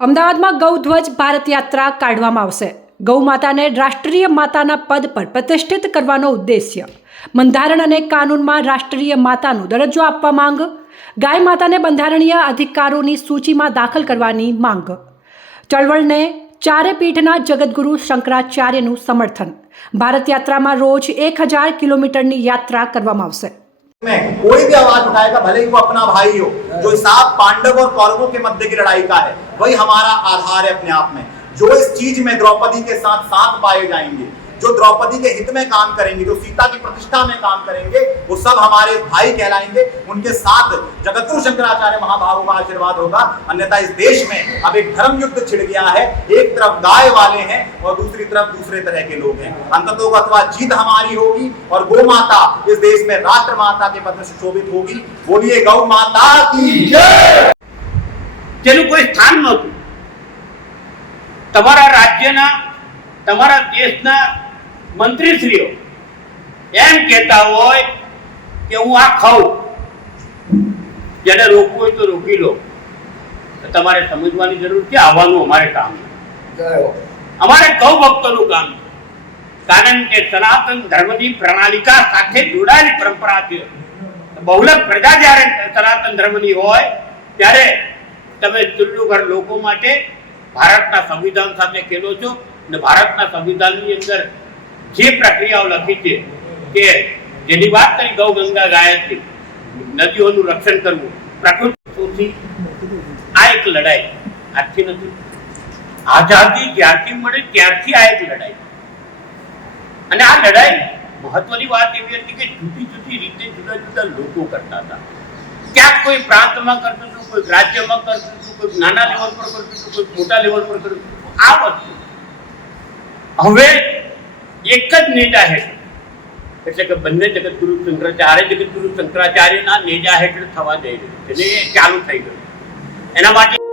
અમદાવાદમાં ગૌધ્વજ ભારત યાત્રા કાઢવામાં આવશે. ગૌ માતાને રાષ્ટ્રીય માતાના પદ પર પ્રતિષ્ઠિત કરવાનો ઉદ્દેશ્ય. બંધારણ અને કાનૂનમાં રાષ્ટ્રીય માતાનો દરજ્જો આપવા માંગ. ગાય માતાને બંધારણીય અધિકારોની સૂચિમાં દાખલ કરવાની માંગ. ચળવળને ચારે પીઠના જગદગુરુ શંકરાચાર્યનું સમર્થન. ભારત યાત્રામાં રોજ એક હજાર કિલોમીટરની યાત્રા કરવામાં આવશે. में कोई भी आवाज़ उठाएगा भले ही वो अपना भाई हो जो हिसाब पांडव और कौरवों के मध्य की लड़ाई का है वही हमारा आधार है अपने आप में। जो इस चीज़ में द्रौपदी के साथ साथ पाए जाएँगे जो द्रौपदी के हित में काम करेंगे जो सीता की प्रतिष्ठा में काम करेंगे वो सब हमारे भाई कहलाएंगे उनके साथ जगतगुरु शंकराचार्य महाभावों का आशीर्वाद होगा अन्यथा इस देश में अब एक धर्म युद्ध छिड़ गया है एक तरफ गाय वाले हैं और दूसरी तरफ दूसरे तरह के लोग हैं अंततो अथवा जीत हमारी होगी और गौ माता इस देश में राष्ट्र माता के पद में सुशोभित होगी बोलिए गौ माता की જેનું કોઈ સ્થાન નહોતું તમારા રાજ્યના તમારા દેશના મંત્રીશ્રીઓ એમ કહેતા હોય કે હું આ ખાઉં. જેને રોકવું હોય તો રોકી લો. તમારે સમજવાની જરૂર છે આવવાનું અમારે કામ અમારે ગૌ ભક્તોનું કામ કારણ કે સનાતન ધર્મની પ્રણાલિકા સાથે જોડાયેલી પરંપરા છે. બહુલક પ્રજા જ્યારે સનાતન ધર્મની હોય ત્યારે તમે ચુલ્લુઘર લોકો માટે ભારતના સંવિધાન સાથે ખેલો છો. અને ભારતના સંવિધાનની અંદર જે પ્રક્રિયાઓ લખી છે કે જેની વાત કરી ગૌ ગંગા ગાયત્રી, નદીઓનું રક્ષણ કરવું, પ્રકૃતિથી આ એક લડાઈ આજથી નથી. આઝાદી જ્યારથી મળે ત્યારથી આ એક લડાઈ. અને આ લડાઈ મહત્વની વાત એવી હતી કે જુદી જુદી રીતે જુદા જુદા લોકો કરતા હતા. ક્યાંક કોઈ પ્રાંતમાં કરતું હતું, કોઈ રાજ્યમાં કરતું હતું, કોઈ નાના લેવલ પર કરતું હતું, કોઈ મોટા લેવલ પર કરતું હતું. આ વસ્તુ. હવે એક જ નેજા હેઠળ. એટલે કે બંને જગતગુરુ શંકરાચાર્ય જગતગુરુ શંકરાચાર્યના નેજા હેઠળ થવા જઈ રહ્યું છે. અને એ ચાલુ થઈ ગયું. એના માટે